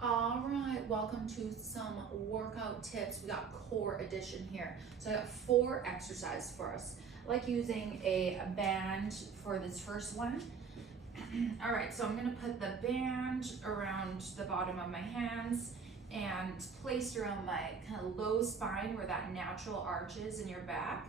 All right, welcome to some workout tips. We got core edition here. So I got 4 exercises for us. I like using a band for this first one. All right, so I'm gonna put the band around the bottom of my hands and placed around my kind of low spine where that natural arch is in your back.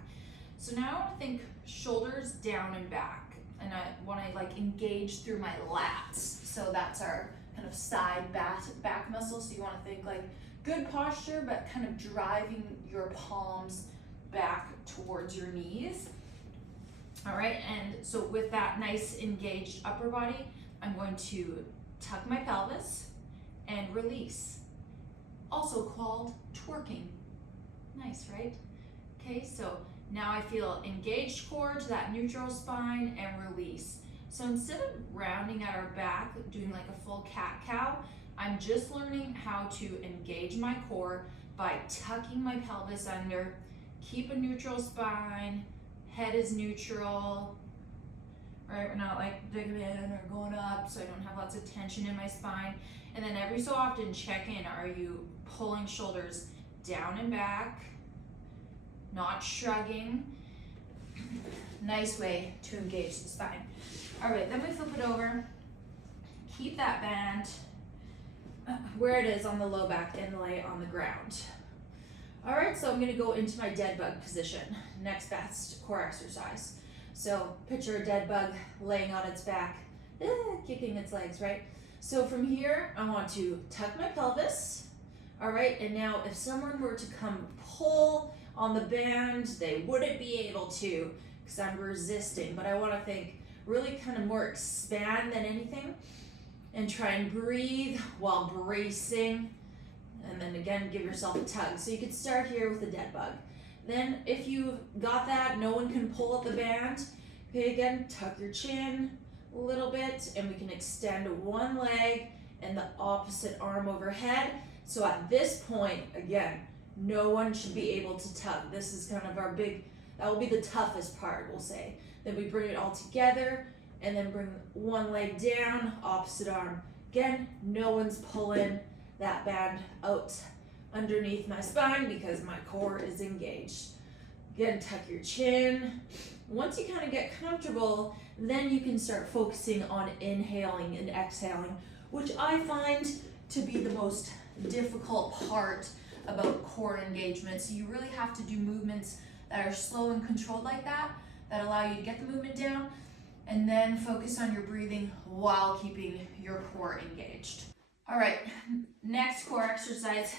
So now I want to think shoulders down and back, and I want to like engage through my lats. So that's our kind of side back muscle. So you want to think like good posture, but kind of driving your palms back towards your knees. All right, and so with that nice engaged upper body, I'm going to tuck my pelvis and release, also called twerking. Nice, right? Okay, so now I feel engaged core to that neutral spine and release. So instead of rounding at our back, doing like a full cat-cow, I'm just learning how to engage my core by tucking my pelvis under, keep a neutral spine, head is neutral, right? We're not like digging in or going up, so I don't have lots of tension in my spine. And then every so often check in, are you pulling shoulders down and back, not shrugging? Nice way to engage the spine. All right, then we flip it over. Keep that band where it is on the low back and lay on the ground. All right, so I'm gonna go into my dead bug position, next best core exercise. So picture a dead bug laying on its back, kicking its legs, right? So from here, I want to tuck my pelvis. All right, and now if someone were to come pull on the band, they wouldn't be able to because I'm resisting, but I want to think really kind of more expand than anything and try and breathe while bracing, and then again give yourself a tug. So you could start here with a dead bug. Then if you got that, no one can pull up the band, okay, again tuck your chin a little bit and we can extend one leg and the opposite arm overhead. So at this point, again, no one should be able to tug. This is kind of our big, that will be the toughest part, we'll say. Then we bring it all together and then bring one leg down, opposite arm. Again, no one's pulling that band out underneath my spine because my core is engaged. Again, tuck your chin. Once you kind of get comfortable, then you can start focusing on inhaling and exhaling, which I find to be the most difficult part about core engagement. So you really have to do movements that are slow and controlled like that allow you to get the movement down, and then focus on your breathing while keeping your core engaged. All right, next core exercise,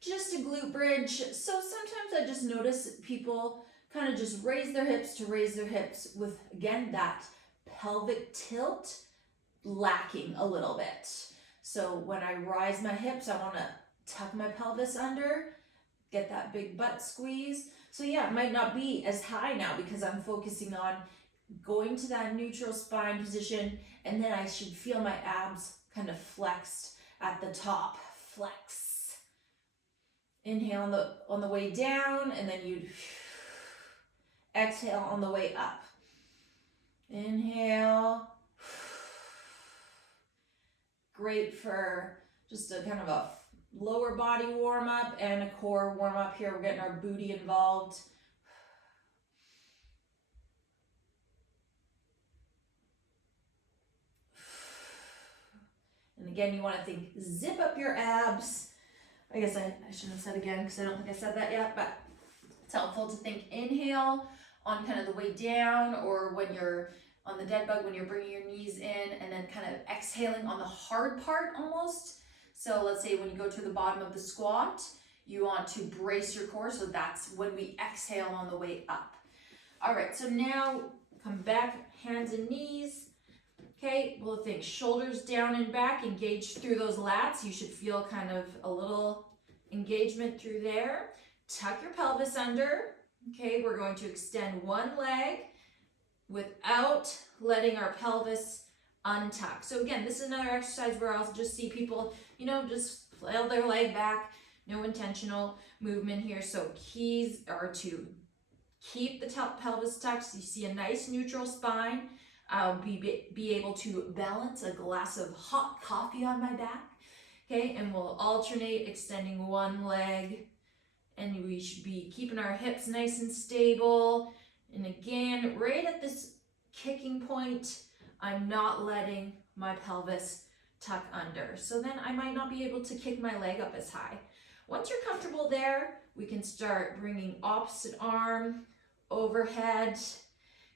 just a glute bridge. So sometimes I just notice people kind of just raise their hips to raise their hips with, again, that pelvic tilt lacking a little bit. So when I rise my hips, I want to tuck my pelvis under, get that big butt squeeze. So yeah, it might not be as high now because I'm focusing on going to that neutral spine position, and then I should feel my abs kind of flexed at the top. Flex. Inhale on the way down, and then you exhale on the way up. Inhale. Great for just a kind of a lower body warm up and a core warm up here. We're getting our booty involved. And again, you want to think, zip up your abs. I guess I shouldn't have said again because I don't think I said that yet, but it's helpful to think inhale on kind of the way down, or when you're on the dead bug, when you're bringing your knees in, and then kind of exhaling on the hard part almost. So let's say when you go to the bottom of the squat, you want to brace your core, so that's when we exhale on the way up. All right, so now come back, hands and knees. Okay, we'll think shoulders down and back, engage through those lats. You should feel kind of a little engagement through there. Tuck your pelvis under. Okay, we're going to extend one leg without letting our pelvis untuck. So again, this is another exercise where I'll just see people, just flail their leg back, no intentional movement here. So keys are to keep the pelvis tucked so you see a nice neutral spine. I'll be able to balance a glass of hot coffee on my back. Okay, and we'll alternate extending one leg, and we should be keeping our hips nice and stable. And again, right at this kicking point, I'm not letting my pelvis tuck under. So then I might not be able to kick my leg up as high. Once you're comfortable there, we can start bringing opposite arm overhead.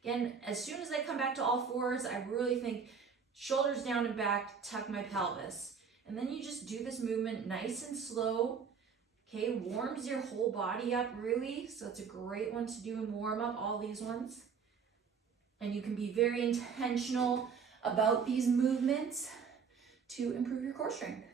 Again, as soon as I come back to all fours, I really think shoulders down and back, tuck my pelvis. And then you just do this movement nice and slow. Okay, warms your whole body up really. So it's a great one to do and warm up, all these ones. And you can be very intentional about these movements to improve your core strength.